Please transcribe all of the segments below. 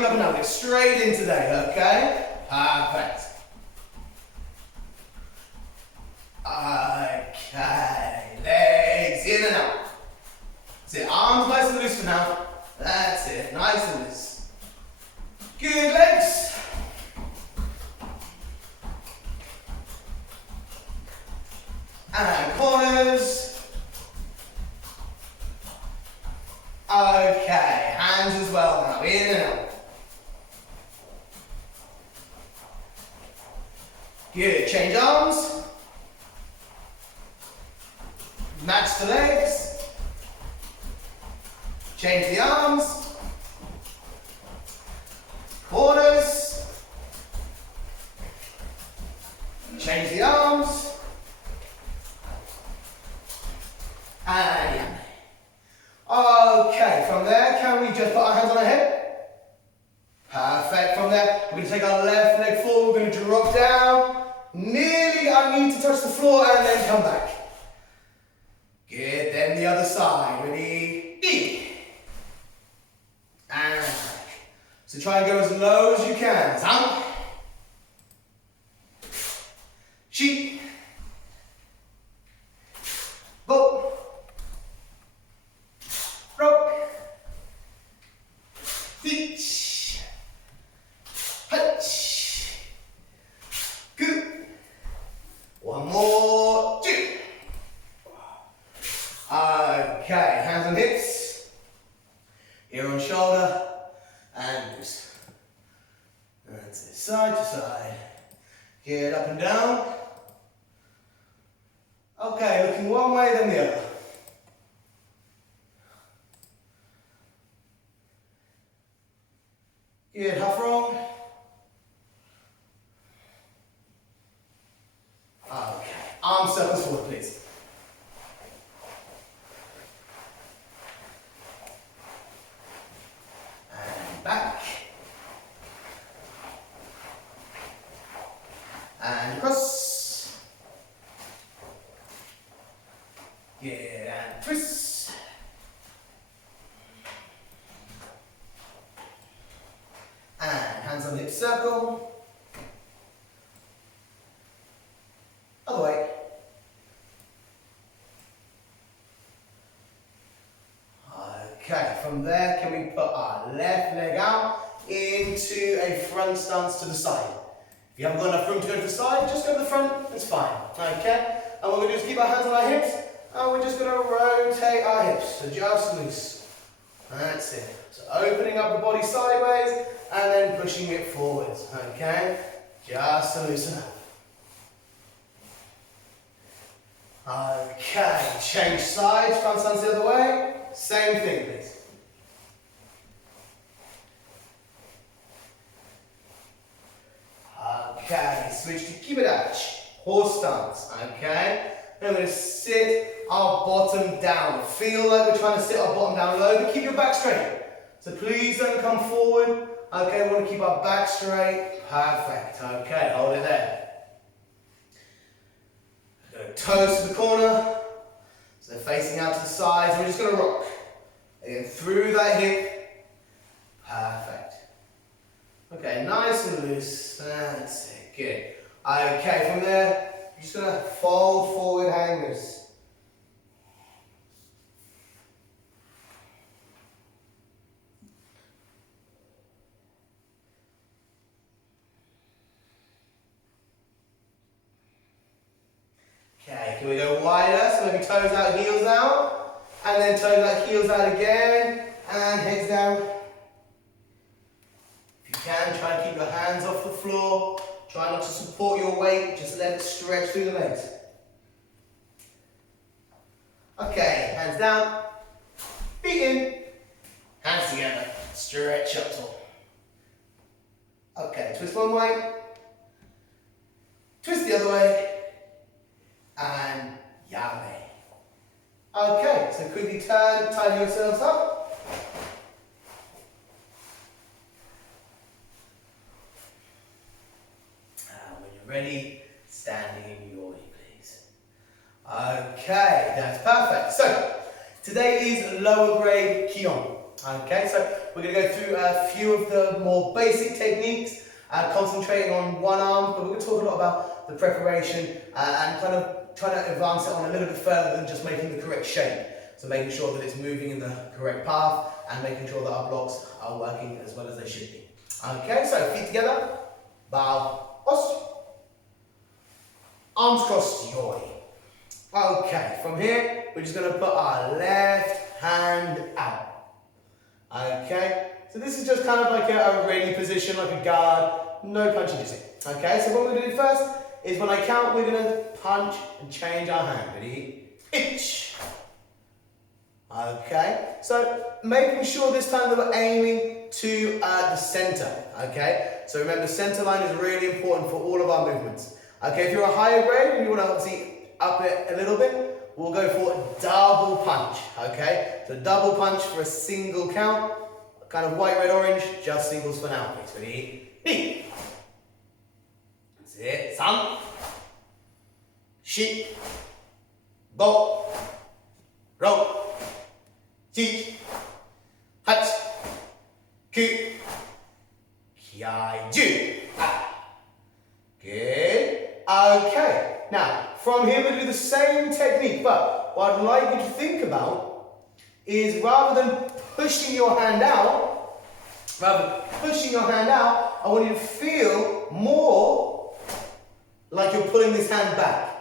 jumping up and down. Get straight in today, okay? Perfect. Okay, legs in and out. That's it, arms nice and loose for now. That's it, nice and loose. Good, legs. And corners. Okay, hands as well now, in and out. Good, change arms. Match the legs. Change the arms. Corners. Change the arms. And yeah. Okay, from there, can we just put our hands on our hip? Perfect, from there, we're going to take our left leg forward, we're going to drop down, nearly our knee to touch the floor, and then come back. Good, then the other side, ready, in. And back. So try and go as low as you can. Down. Chi. Go. Rock. Hitch. Hutch. Good. One more. Two. Okay, hands on hips. Here on shoulder. And loose. That's it. Side to side. Get up and down. Okay, looking one way then the other. Good, half roll. Okay, arm circles forward, please. And back. And across. Good, and twist. And hands on the hip circle. Other way. Okay, from there, can we put our left leg out into a front stance to the side? If you haven't got enough room to go to the side, just go to the front, it's fine. Okay? And what we're going to do is keep our hands on our hips, and we're just going to rotate our hips, so just loose. That's it. So opening up the body sideways, and then pushing it forwards, okay? Just to loosen up. Okay, change sides, front stance the other way. Same thing, please. Okay, switch to Kibidachi, horse stance, okay? Then we're going to sit our bottom down. Feel like we're trying to sit our bottom down low, but keep your back straight. So please don't come forward. Okay, we want to keep our back straight. Perfect. Okay, hold it there. Go toes to the corner. So they're facing out to the sides. We're just going to rock. Again, through that hip. Perfect. Okay, nice and loose. That's it. Good. Okay, from there, you're just going to fold forward hangers. Okay, can we go wider? So maybe toes out, heels out. And then toes out, heels out again. And heads down. If you can, try and keep your hands off the floor. Try not to support your weight, just let it stretch through the legs. Okay, hands down. Feet in. Hands together. Stretch up tall. Okay, twist one way. Twist the other way. And yame. Okay, so quickly turn, tidy yourselves up. And when you're ready, standing in your way, please. Okay, that's perfect. So, today is lower grade Kihon. Okay, so we're going to go through a few of the more basic techniques, concentrating on one arm, but we're going to talk a lot about the preparation and kind of trying to advance it on a little bit further than just making the correct shape. So making sure that it's moving in the correct path and making sure that our blocks are working as well as they should be. Okay, so feet together, bow, os, arms crossed, yoi. Okay, from here, we're just going to put our left hand out. Okay, so this is just kind of like a ready position, like a guard, no punching jujitsu. Okay, so what we're going to do first is when I count, we're going to punch and change our hand. Ready? Itch. Okay, so making sure this time that we're aiming to the center. Okay, so remember, center line is really important for all of our movements. Okay, if you're a higher grade and you want to obviously up it a little bit, we'll go for double punch. Okay, so double punch for a single count. Kind of white, red, orange, just singles for now, please. Ready? Ni. That's it. 3, 4, 5, 6, 7, 8, 9, 10. Good. Okay. Now, from here we'll do the same technique, but what I'd like you to think about is rather than pushing your hand out, I want you to feel more like you're pulling this hand back.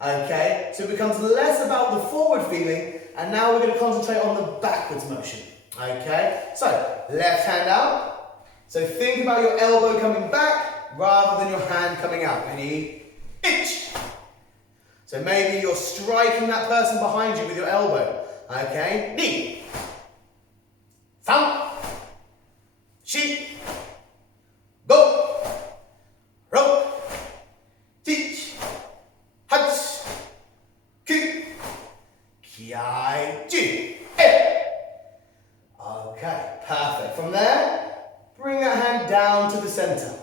Okay? So it becomes less about the forward feeling, and now we're going to concentrate on the backwards motion. Okay? So, left hand out. So think about your elbow coming back rather than your hand coming out. Ready? Itch. So maybe you're striking that person behind you with your elbow. Okay? Ni. 3, 4, 5, 6, 7, 8, 9, 10. Okay, perfect. From there, bring that hand down to the center.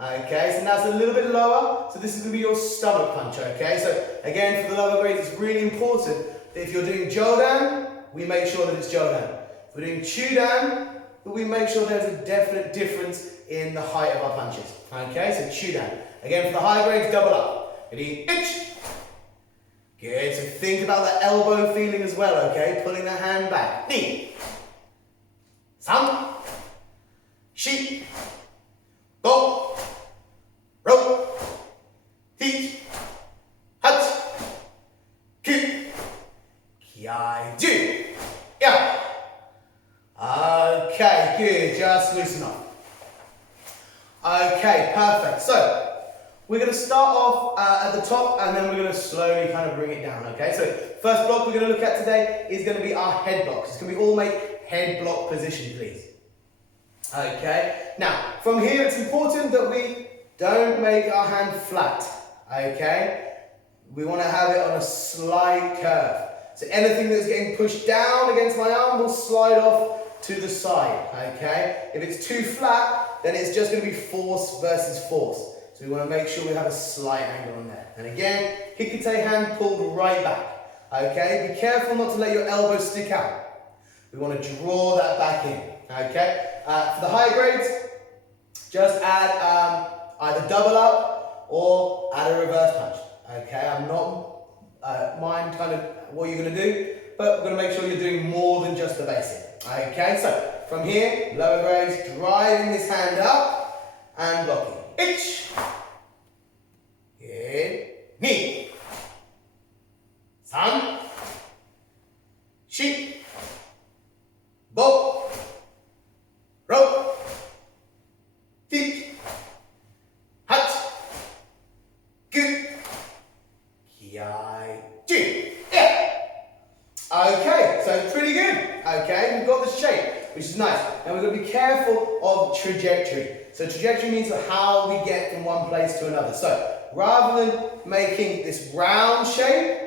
Okay, so now it's a little bit lower, so this is going to be your stomach punch, okay? So again, for the lower grades, it's really important that if you're doing Jodan, we make sure that it's Jodan. If we're doing Chudan, we make sure there's a definite difference in the height of our punches. Okay, so Chudan. Again, for the high grades, double up. Ready? Itch. Good, so think about that elbow feeling as well, okay? Pulling that hand back. Ni. 3, 4, 5, 6, 7, 8, 9, 10. Yeah. Okay, good. Just loosen up. Okay, perfect. So, we're going to start off at the top and then we're going to slowly kind of bring it down, okay? So, first block we're going to look at today is going to be our head blocks. It's going to be all make head block position, please. Okay, now, from here it's important that we don't make our hand flat, okay? We want to have it on a slight curve. So anything that's getting pushed down against my arm will slide off to the side, okay? If it's too flat, then it's just going to be force versus force. So we want to make sure we have a slight angle on there. And again, Hikite hand pulled right back, okay? Be careful not to let your elbow stick out. We want to draw that back in, okay? For the higher grades, just add either double up or add a reverse punch, okay? I'm not mind kind of what you're going to do, but we're going to make sure you're doing more than just the basic. Okay, so from here, lower grades, driving this hand up and blocking. Itch. Good. Ni. 3, 4, 5, 6, 7, 8, 9, 10. Yeah. Okay, so pretty good. Okay, we've got the shape, which is nice. Now we're going to be careful of trajectory. So trajectory means how we get from one place to another. So rather than making this round shape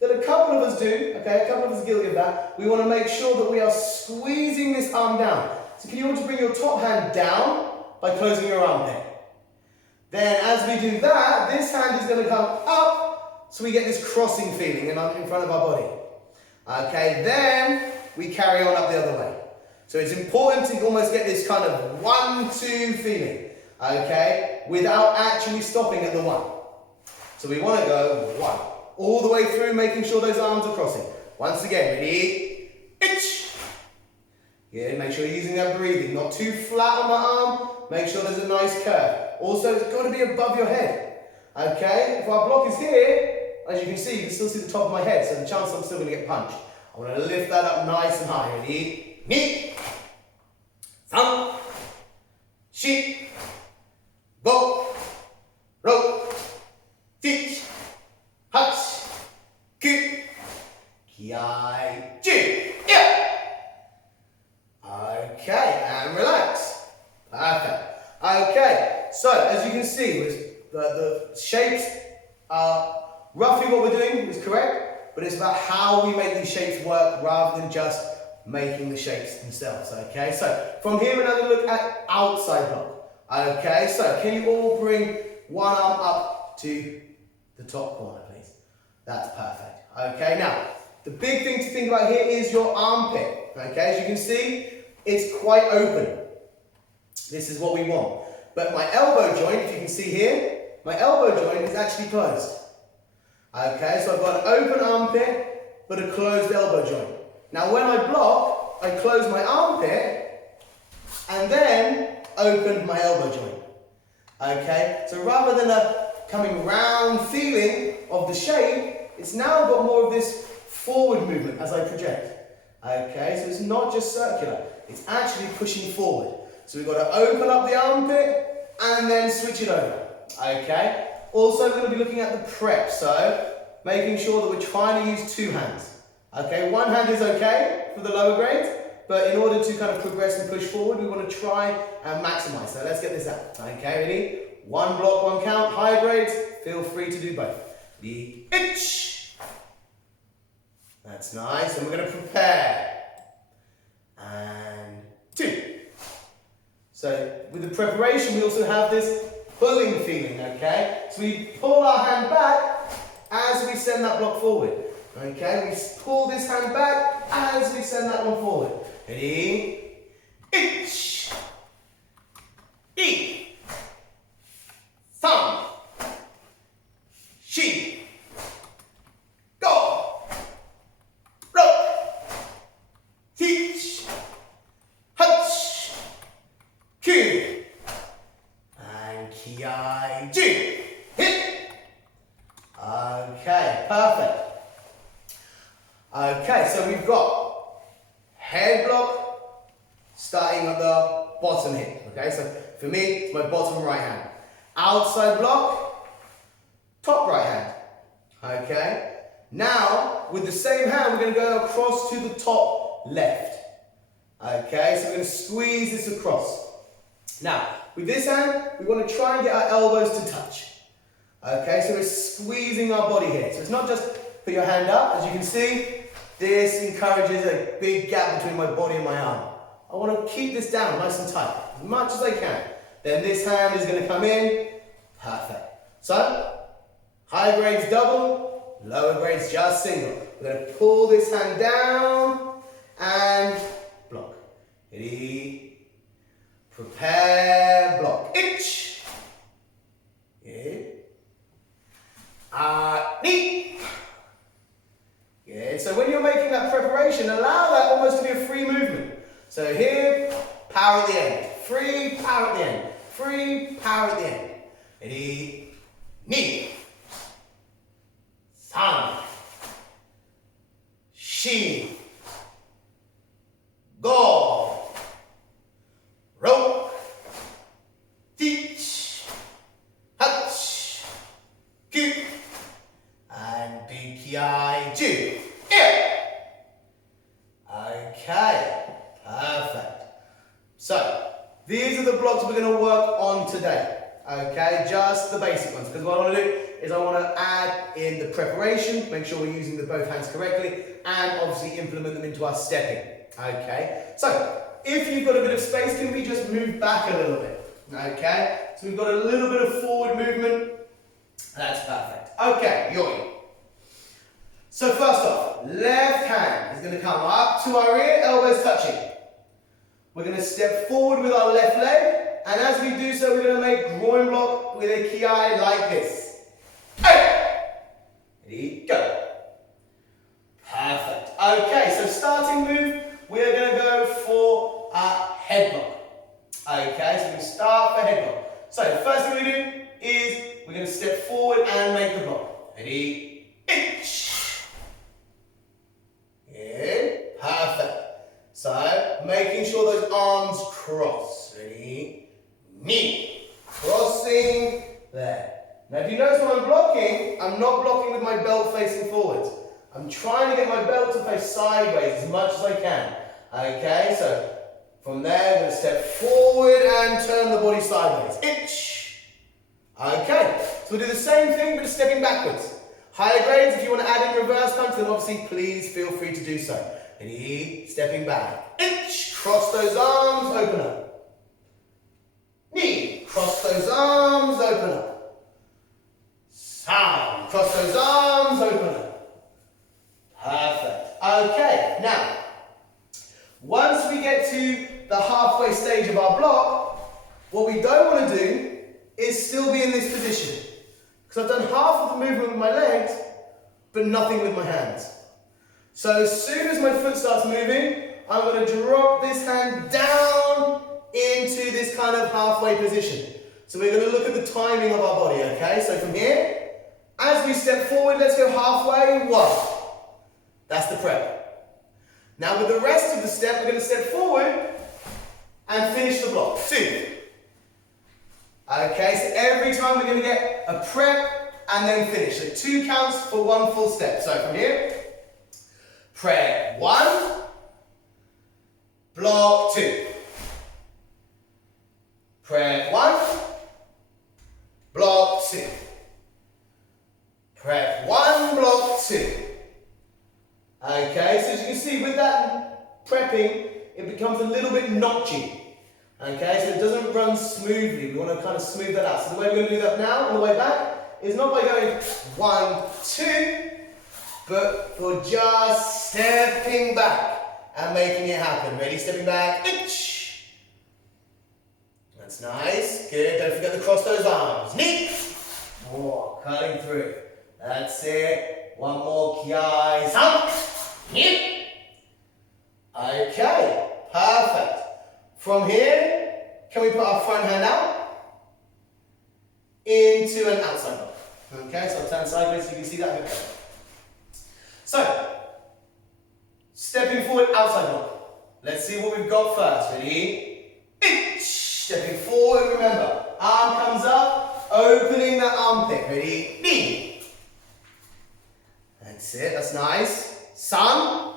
that a couple of us do, okay, a couple of us are guilty of that, we want to make sure that we are squeezing this arm down. So can you want to bring your top hand down by closing your armpit? Then as we do that, this hand is going to come up, so we get this crossing feeling in front of our body. Okay, then we carry on up the other way. So it's important to almost get this kind of 1-2 feeling, okay, without actually stopping at the 1. So we want to go 1, all the way through, making sure those arms are crossing. Once again, ready, itch. Yeah, make sure you're using that breathing, not too flat on the arm, make sure there's a nice curve. Also, it's got to be above your head, okay? If our block is here, as you can still see the top of my head, so the chance I'm still going to get punched. I want to lift that up nice and high. Ready? Ni, san, shi, go, ro, teach, hach, ku, kiai, ju, yeah. Okay, and relax. Perfect. Okay, so as you can see, the shapes are roughly what we're doing is correct, but it's about how we make these shapes work rather than just making the shapes themselves, okay? So from here we're now going to look at outside block, okay? So can you all bring one arm up to the top corner, please? That's perfect, okay? Now, the big thing to think about here is your armpit, okay? As you can see, it's quite open. This is what we want. But my elbow joint, if you can see here, my elbow joint is actually closed. Okay, so I've got an open armpit, but a closed elbow joint. Now when I block, I close my armpit, and then open my elbow joint. Okay, so rather than a coming round feeling of the shape, it's now got more of this forward movement as I project. Okay, so it's not just circular, it's actually pushing forward. So we've got to open up the armpit, and then switch it over. Okay. Also, we're going to be looking at the prep, so making sure that we're trying to use 2 hands. Okay, 1 hand is okay for the lower grades, but in order to kind of progress and push forward, we want to try and maximize. So let's get this out. Okay, ready? 1 block, 1 count. Higher grades, feel free to do both. The itch. That's nice, and we're going to prepare. And 2. So with the preparation, we also have this pulling feeling, okay? So we pull our hand back as we send that block forward, okay? We pull this hand back as we send that one forward. Ready? Ich, I, san, shi, go, ro, teach, hach, ku. Kiai, ju, hit. Okay, perfect. Okay, so we've got head block starting at the bottom hip. Okay, so for me, it's my bottom right hand. Outside block, top right hand. Okay, now with the same hand, we're going to go across to the top left. Okay, so we're going to squeeze this across. Now, with this hand, we want to try and get our elbows to touch. Okay, so we're squeezing our body here. So it's not just put your hand up. As you can see, this encourages a big gap between my body and my arm. I want to keep this down nice and tight, as much as I can. Then this hand is going to come in. Perfect. So, high grades double, lower grades just single. We're going to pull this hand down and block. Ready? Prepare, block, itch. Good. Ni. Good. So when you're making that preparation, allow that almost to be a free movement. So here, power at the end. Free, power at the end. Free, power at the end. Ready? Ni. San. Shi. Go. Ro, teach, hach, ku, and big kiai, ju, here. Okay, perfect. So, these are the blocks we're going to work on today. Okay, just the basic ones, because what I want to do is I want to add in the preparation, make sure we're using the both hands correctly, and obviously implement them into our stepping. Okay, so if you've got a bit of space, can we just move back a little bit? Okay, so we've got a little bit of forward movement. That's perfect. Okay, yoi. So first off, left hand is he's going to come up to our ear, elbows touching. We're going to step forward with our left leg, and as we do so, we're going to make groin block with a ki like this. Ready, go. Perfect. Okay, so starting move, we are going to go for a head block. Okay, so we're going to start for head block. So the first thing we do is we're going to step forward and make the block. Ready, good, perfect. So making sure those arms cross. Ready, knee, crossing there. Now if you notice when I'm blocking, I'm not blocking with my belt facing forwards. I'm trying to get my belt to face sideways as much as I can. Okay, so from there, I'm going to step forward and turn the body sideways. Okay, so we'll do the same thing, but stepping backwards. Higher grades, if you want to add in reverse punch, then obviously please feel free to do so. Ready, stepping back. Cross those arms, open up. Knee, cross those arms, open up. Sound, cross those arms, open up. Perfect. Okay, now, once we get to the halfway stage of our block, what we don't want to do is still be in this position. Because I've done half of the movement with my legs, but nothing with my hands. So as soon as my foot starts moving, I'm going to drop this hand down into this kind of halfway position. So we're going to look at the timing of our body, okay? So from here, as we step forward, let's go halfway, 1. That's the prep. Now with the rest of the step, we're going to step forward and finish the block, 2. Okay, so every time we're going to get a prep and then finish. So 2 counts for 1 full step. So from here, prep 1, block 2. Prep 1, block 2. Prep 1, block 2. Okay, so as you can see with that prepping, it becomes a little bit notchy. Okay, so it doesn't run smoothly. We want to kind of smooth that out. So the way we're going to do that now on the way back is not by going 1, 2, but for just stepping back and making it happen. Ready, stepping back. That's nice. Good. Don't forget to cross those arms. Knee. More, cutting through. That's it. One more ki. Some. Knee. Okay, perfect. From here, can we put our front hand out into an outside block? Okay, so I'll turn sideways so you can see that. Okay. So, stepping forward, outside block. Let's see what we've got first. Ready? Stepping forward, remember, arm comes up, opening that armpit. Ready? Knee. That's it, that's nice. Sun.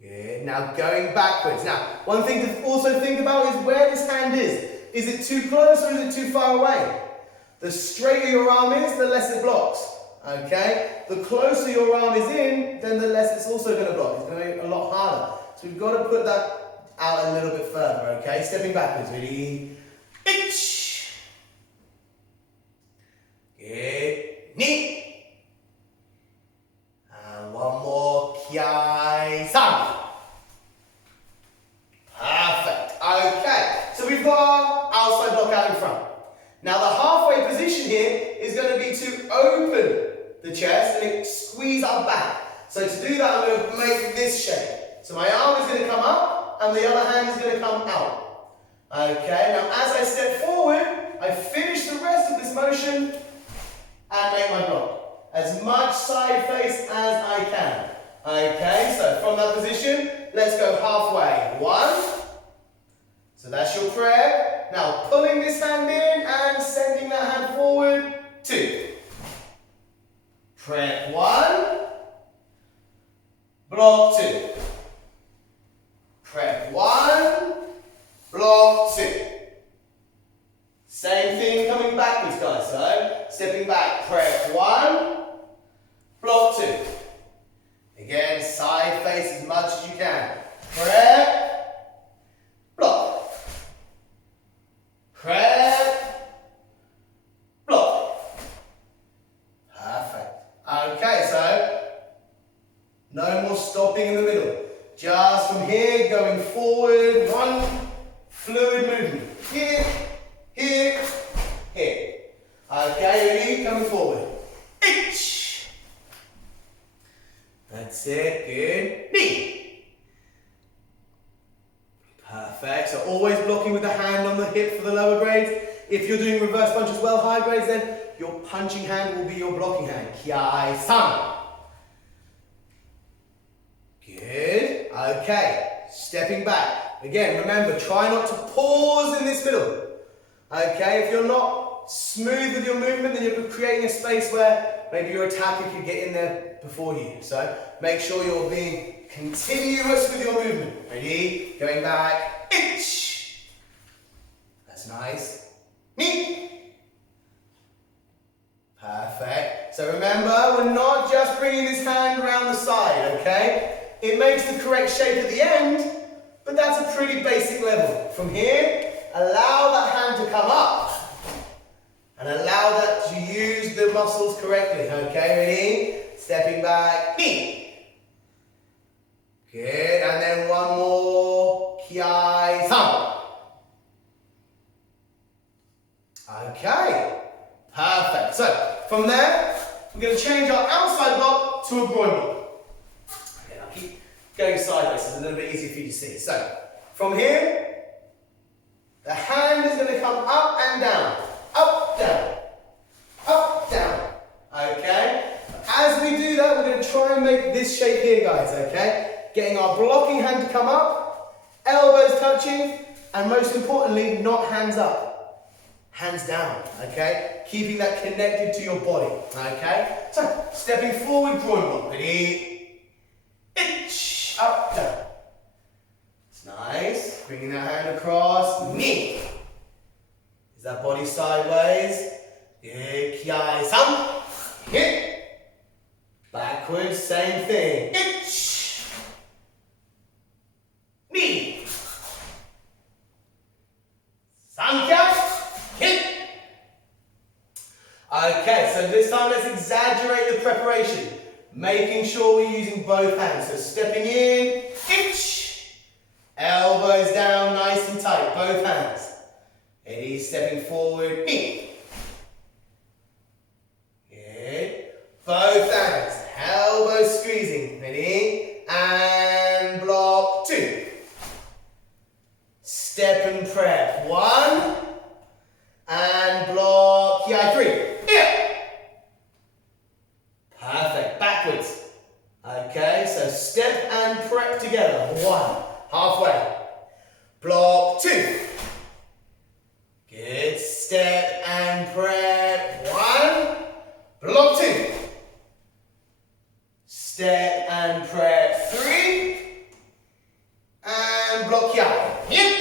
Good. Now going backwards. Now, one thing to also think about is where this hand is. Is it too close or is it too far away? The straighter your arm is, the less it blocks. Okay? The closer your arm is in, then the less it's also going to block. It's going to make it a lot harder. So we've got to put that out a little bit further. Okay? Stepping backwards. Ready? Good. Knee. And one more. Ki-san. Perfect. Okay, so we've got our outside block out in front. Now the halfway position here is going to be to open the chest and squeeze our back. So to do that, I'm going to make this shape. So my arm is going to come up and the other hand is going to come out. Okay, now as I step forward, I finish the rest of this motion and make my block. As much side face as I can. Okay, so from that position, let's go halfway. 1. So that's your prayer. Now pulling this hand in and sending that hand forward. 2. Prep 1. Block 2. Prep 1. Block 2. Same thing coming backwards, guys. So stepping back. Prep 1. Block 2. Again, side face as much as you can. Prep, block. Prep, block. Perfect. Okay, so No more stopping in the middle. Just from here, going forward, one fluid movement. Here, here, here. Okay, ready? Coming forward. Itch. That's it, good. Knee. Perfect, so always blocking with the hand on the hip for the lower grades. If you're doing reverse punch as well, high grades, then your punching hand will be your blocking hand. Kiai-san. Good. Okay. Stepping back. Again, remember, try not to pause in this middle. Okay, if you're not smooth with your movement, then you're creating a space where maybe your attacker could get in there before you. So make sure you're being continuous with your movement. Ready? Going back. Itch. That's nice. Knee. Perfect. So remember, we're not just bringing this hand around the side, okay? It makes the correct shape at the end, but that's a pretty basic level. From here, allow that hand to come up and allow that to use the muscles correctly, okay? Ready? Stepping back, knee. Good, and then one more, kiai-san. Okay, perfect. So, from there, we're going to change our outside block to a groin block. Okay, I'll keep going sideways so it's a little bit easier for you to see. So, from here, the hand is going to come up and down, up, down, up, down. Okay? As we do that, we're going to try and make this shape here, guys, okay? Getting our blocking hand to come up, elbows touching, and most importantly, not hands up. Hands down, okay? Keeping that connected to your body, okay? So, stepping forward, groin block. Ready? Itch, up, down. It's nice. Bringing that hand across. Knee. Is that body sideways? Good. Kiai-san. Hit. Backwards, same thing. Itch. Knee. Sankya. Hit. Okay, so this time let's exaggerate the preparation. Making sure we're using both hands. So stepping in, itch. Elbows down nice and tight, both hands. Ready, stepping forward, knee. Good. Both hands, elbows squeezing. Ready, and block 2. Step and prep, 1. And block, kiai 3. Here. Perfect, backwards. Okay, so step and prep together. 1, halfway. Block 2. Good, step and prep. 1, block 2. Step and prep 3. And block kiai. Here.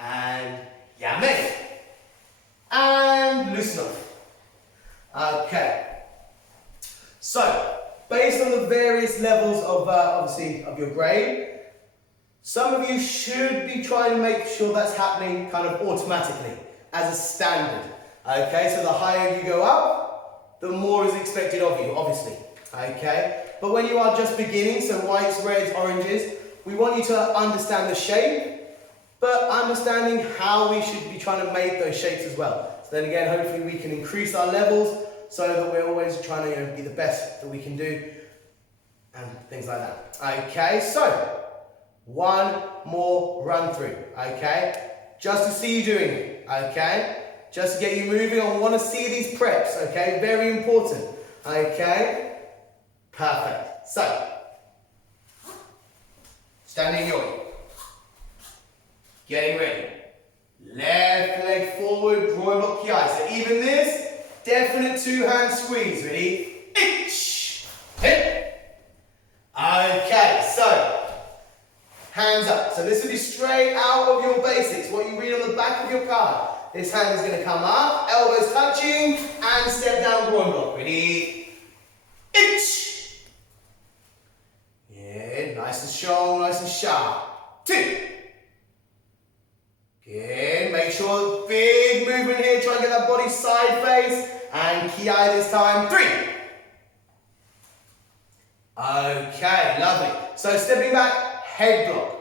And yame. And loosen off. Okay. So, based on the various levels of obviously of your grade, some of you should be trying to make sure that's happening kind of automatically as a standard. Okay, so the higher you go up, the more is expected of you, obviously. Okay, but when you are just beginning, so whites, reds, oranges, we want you to understand the shape, but understanding how we should be trying to make those shapes as well. So then again, hopefully we can increase our levels so that we're always trying to be the best that we can do and things like that. Okay, so one more run through, okay? Just to see you doing it, okay? Just to get you moving, I want to see these preps, okay? Very important, okay? Perfect. So, standing yoi. Getting ready. Left leg forward, groin block kiai. So even this, definite 2-hand squeeze. Ready? Itch. Hit. Okay, so hands up. So this will be straight out of your basics, what you read on the back of your card. This hand is going to come up, elbows touching, and step down groin block. Ready? Itch. Good. Nice and strong, nice and sharp. 2. Good, make sure big movement here, try and get that body side face, and kiai this time, 3. Okay, lovely. So stepping back, head block.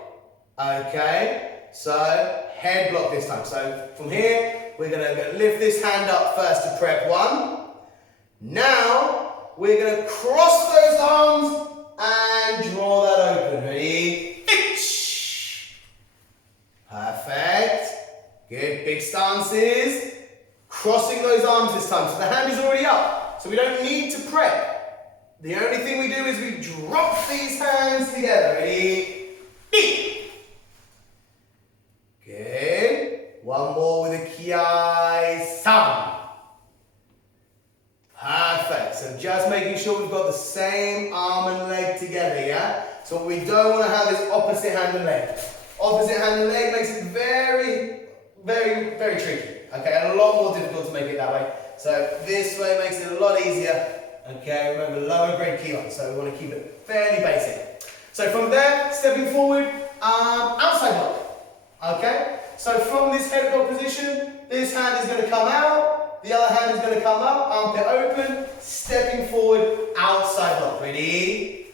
Okay, so head block this time. So from here, we're going to lift this hand up first to prep 1. Now, we're going to cross those arms and draw that open. Ready? Perfect. Good, big stances. Crossing those arms this time. So the hand is already up. So we don't need to prep. The only thing we do is we drop these hands together. Ready? Good. One more with a Kihon. Perfect. So just making sure we've got the same arm and leg together, yeah? So what we don't want to have is opposite hand and leg. Opposite hand and leg makes it very, very, very tricky. Okay, and a lot more difficult to make it that way. So this way makes it a lot easier. Okay, remember lower grade Kihon, so we want to keep it fairly basic. So from there, stepping forward, outside block. Okay, so from this head block position, this hand is going to come out, the other hand is going to come up, armpit open, stepping forward, outside block. Ready?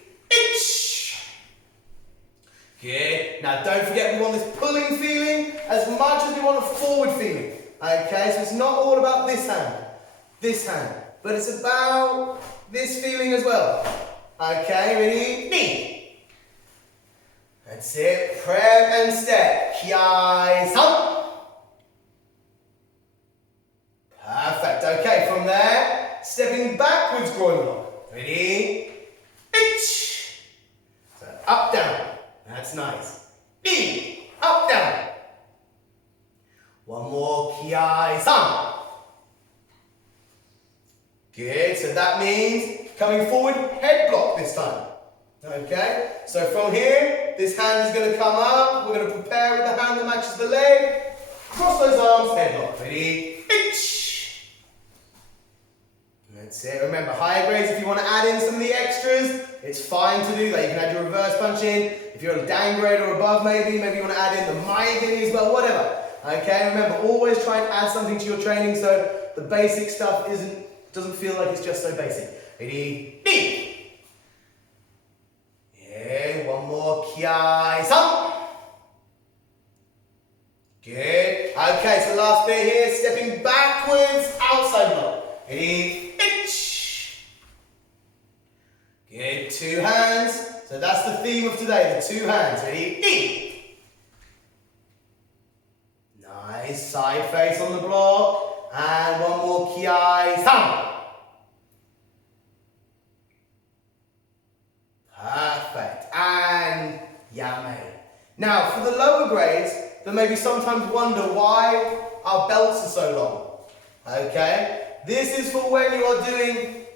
Good. Now don't forget, we want this pulling feeling as much as we want a forward feeling. Okay, so it's not all about this hand, but it's about this feeling as well. Okay, ready? Knee. That's it. Prep and step. Kihon. Perfect. Okay, from there, stepping backwards, groin lock. Ready? So up, down. That's nice. Knee. Up, down. One more. Kihon. Good, so that means coming forward, head block this time. Okay, so from here, this hand is going to come up. We're going to prepare with the hand that matches the leg. Cross those arms, head block. Ready? That's it. Remember, higher grades, if you want to add in some of the extras, it's fine to do that. You can add your reverse punch in. If you're a down grade or above, maybe you want to add in the Maigani as well, whatever. Okay, remember, always try and add something to your training so the basic stuff doesn't feel like it's just so basic. Ready? Knee. Yeah, one more. Kihon. Good. Okay, so last bit here, stepping backwards, outside block. Ready? Good. 2 hands. So that's the theme of today, the 2 hands. Ready? Nice. Side face on the block. And one more. Kihon. Perfect. And yame. Now, for the lower grades, they maybe sometimes wonder why our belts are so long. Okay? This is for when you are doing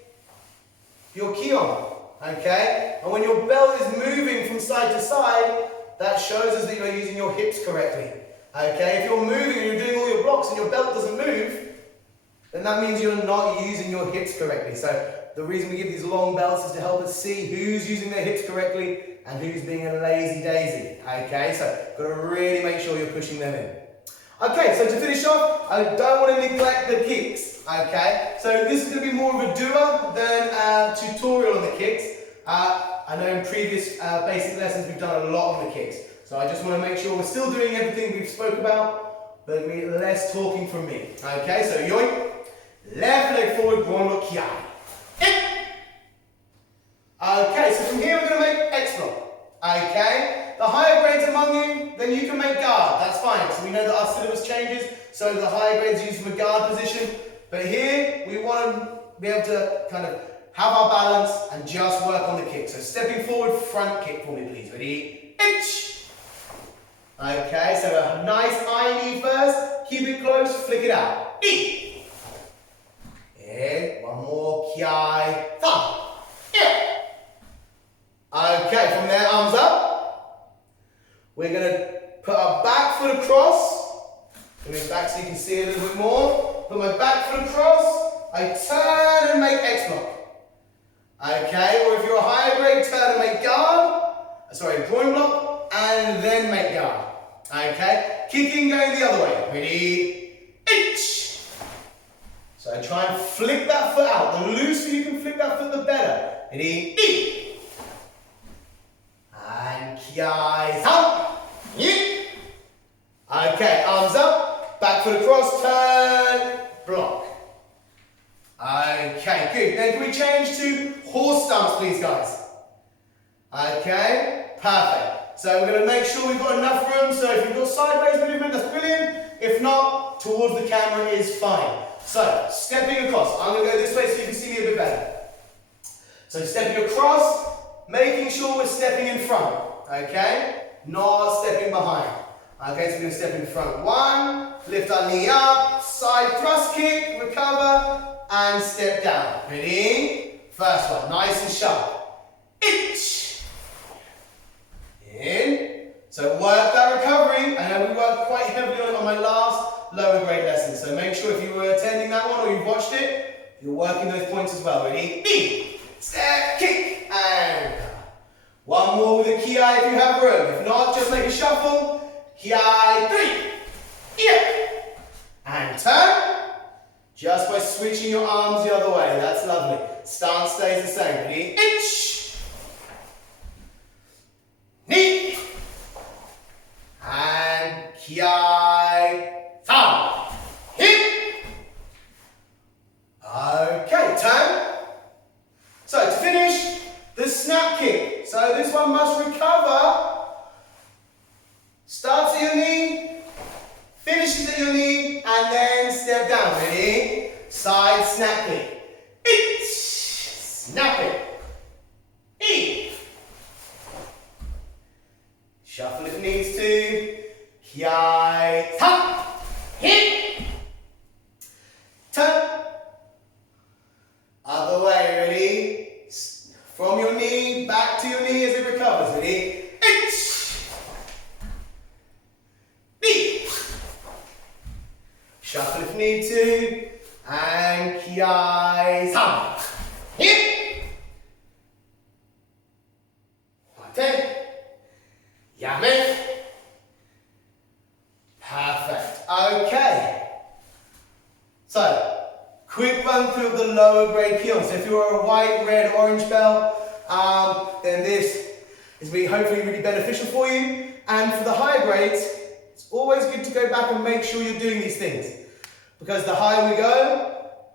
your Kihon. Okay? And when your belt is moving from side to side, that shows us that you're using your hips correctly. Okay? If you're moving and you're doing all your blocks and your belt doesn't move, then that means you're not using your hips correctly. So the reason we give these long belts is to help us see who's using their hips correctly and who's being a lazy daisy. Okay, so got to really make sure you're pushing them in. Okay, so to finish off, I don't want to neglect the kicks. Okay, so this is going to be more of a doer than a tutorial on the kicks. I know in previous basic lessons we've done a lot on the kicks. So I just want to make sure we're still doing everything we've spoke about, but less talking from me. Okay, so yoink, left leg forward, groin lock, Kihon. Okay, so from here we're going to make X block. Okay, the higher grades among you, then you can make guard. That's fine. So we know that our syllabus changes, so the higher grades use from a guard position. But here we want to be able to kind of have our balance and just work on the kick. So stepping forward, front kick for me, please. Ready? Okay, so a nice high knee first. Keep it close. Flick it out. Yeah, one more. Kihon. Okay, from there, arms up. We're going to put our back foot across. Coming back so you can see a little bit more. Put my back foot across. I turn and make X block. Okay, or if you're a higher grade, turn and make guard. Sorry, groin block, and then make guard. Okay, kicking going the other way. Ready? So try and flick that foot out. The looser you can flick that foot, the better. Ready? change to horse stance, please, guys? Okay, perfect. So we're going to make sure we've got enough room. So if you've got sideways movement, that's brilliant. If not, towards the camera is fine. So, stepping across. I'm going to go this way so you can see me a bit better. So stepping across, making sure we're stepping in front. Okay? Not stepping behind. Okay, so we're going to step in front. 1, lift our knee up, side thrust kick, recover, and step down. Ready? First one, nice and sharp. Itch. In. So work that recovery. I know we worked quite heavily on it on my last lower grade lesson. So make sure if you were attending that one or you've watched it, you're working those points as well. Ready? B. Step, kick, and one more with a ki if you have room. If not, just make a shuffle. Ki, 3. Yeah. And turn. Just by switching your arms the other way. That's lovely. Stance stays the same. Ready? Inch. Knee. And ki, thumb. Hip. Okay, turn. So to finish, the snap kick. So this one must recover. Starts at your knee, finishes at your knee, and then step down. Ready? Side snap kick. Each. Snap it. E. Shuffle if it needs to. Ki, thumb. Hip. Turn. Other way, ready? From your knee, back to your knee as it recovers. Ready? H. B. Shuffle if you need to. And ki, thumb. Hip. 10. Yame. Perfect. Okay. So, quick run through of the lower grade Kihon. So if you're a white, red, orange belt, then this is hopefully really beneficial for you. And for the higher grades, it's always good to go back and make sure you're doing these things. Because the higher we go,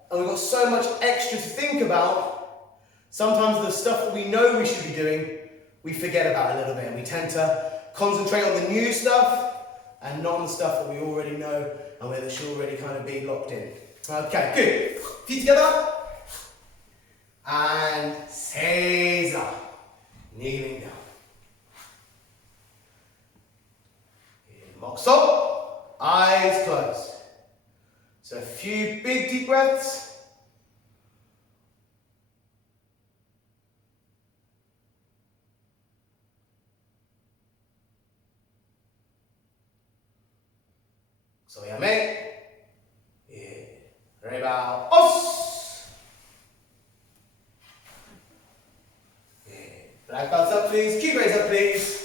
and we've got so much extra to think about, sometimes the stuff that we know we should be doing, we forget about a little bit. And we tend to concentrate on the new stuff and not on the stuff that we already know and where they should already kind of be locked in. Okay, good. Feet together. And Seiza. Kneeling down. Moxo. Eyes closed. So a few big deep breaths. So yame. Reba, os. Black belts up, please. Key grades up, please.